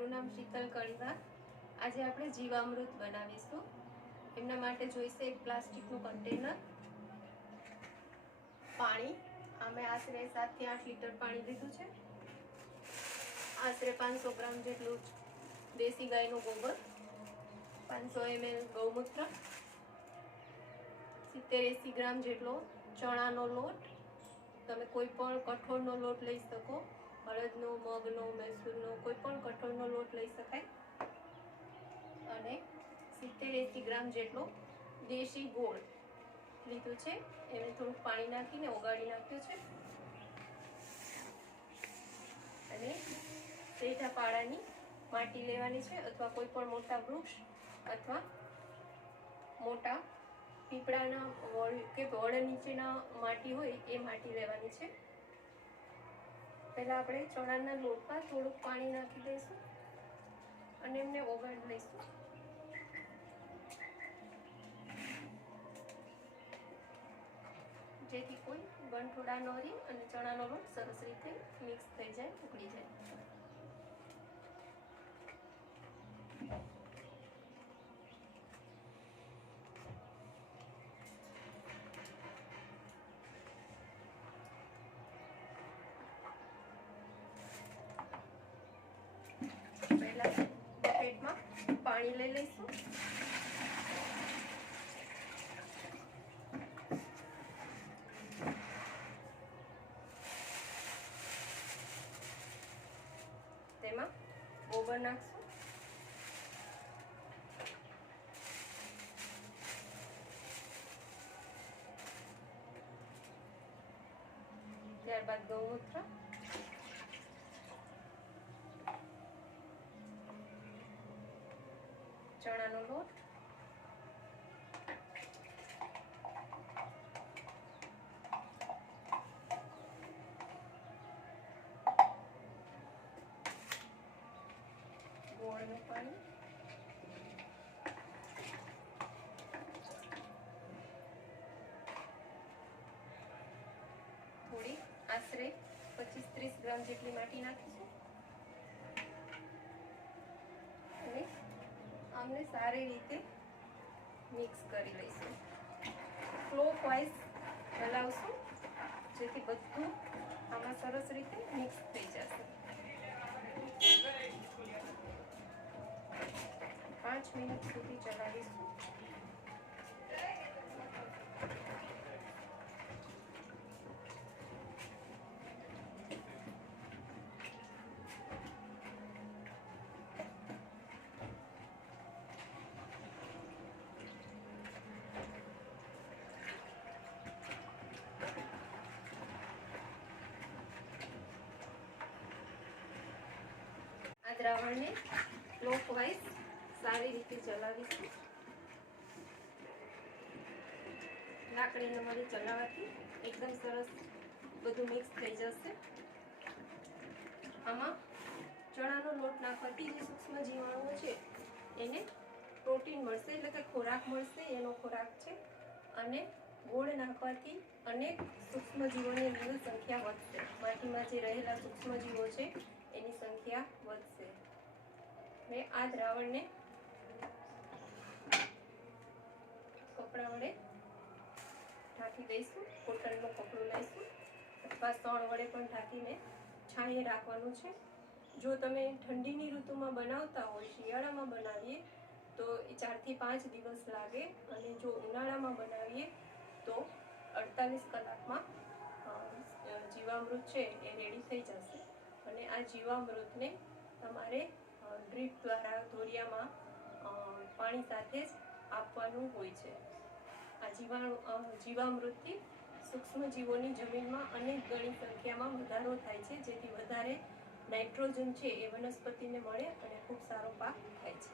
મારું નામ શીતલ કળીવા। આજે આપણે જીવામૃત બનાવીશું। એમના માટે જોઈશે એક પ્લાસ્ટિકનું કન્ટેનર, પાણી। અમે આશરે 7 થી 8 લીટર પાણી લીધું છે। આશરે 500 ગ્રામ જેટલું દેશી ગાયનું ગોબર, 500 ml ગૌમૂત્ર, 70-80 ગ્રામ જેટલો ચણાનો લોટ। તમે કોઈ પણ કઠોળનો લોટ લઈ શકો, અડદનો, મગનો, મૈસૂરનો, કોઈ પણ કઠોળનો લોટ લઈ શકાય। અને 70-80 ગ્રામ જેટલો દેશી ગોળ લીધું છે। એને થોડુંક પાણી નાખીને ઓગાળી નાખ્યું છે। અને સેઠા પાડાની માટી લેવાની છે, અથવા કોઈ પણ મોટા વૃક્ષ અથવા મોટા પીપળાના કે વડ નીચેના માટી હોય એ માટી લેવાની છે। પહેલા આપણે ચણાના લોટમાં થોડુંક પાણી નાખી દઈશું અને એમને ઓગાળી લઈશું। જેથી કોઈ ગંઠોડા ન રહે અને ચણાનો લોટ સરસ રીતે મિક્સ થઈ જાય, ઉકળી જાય। પહેલા બકેટમાં પાણી લઈ લઈશું। તેમાં ગોબર નાખશું, ત્યારબાદ ગૌમૂત્ર, ચણાનો લોટ, ગોળનું પાણી, થોડી આશરે 25-30 ગ્રામ જેટલી માટી નાખીશું અને આમને સારી રીતે મિક્સ કરી લઈશું। ક્લોકવાઇઝ હલાવશું જેથી બધું આમાં સરસ રીતે મિક્સ થઈ જશે। 5 મિનિટ સુધી ચલાવીશું। આ દ્રાવણને ક્લોકવાઇઝ સારી રીતે ચલાવીશું। લાકડીને મળી ચલાવવાથી એકદમ સરસ બધું મિક્સ થઈ જશે। આમાં ચણાનો લોટ નાખવાથી જે સૂક્ષ્મ જીવાણુઓ છે એને પ્રોટીન મળશે, એટલે કે ખોરાક મળશે, એનો ખોરાક છે। અને ગોળ નાખવાથી અનેક સૂક્ષ્મ જીવોની સંખ્યા વધશે। માટીમાં જે રહેલા સૂક્ષ્મ જીવો છે એની સંખ્યા વધશે। ને આ દ્રાવણને કપડા વડે ઢાંકી દઈશું। કોટનનું કપડું લઈશું અથવા સણ વડે પણ ઢાંકીને છાંયે રાખવાનું છે। જો તમે ઠંડીની ઋતુમાં બનાવતા હોય, શિયાળામાં બનાવીએ તો 4 થી 5 દિવસ લાગે, અને જો ઉનાળામાં બનાવીએ તો 48 કલાકમાં જીવામૃત છે એ રેડી થઈ જશે। અને આ જીવામૃતને તમારે ડ્રીપ દ્વારા ધોરિયામાં પાણી સાથે જ આપવાનું હોય છે। આ જીવામૃતથી સૂક્ષ્મ જીવોની જમીનમાં અનેક ગણી સંખ્યામાં વધારો થાય છે, જેથી વધારે નાઇટ્રોજન છે એ વનસ્પતિને મળે અને ખૂબ સારો પાક થાય છે।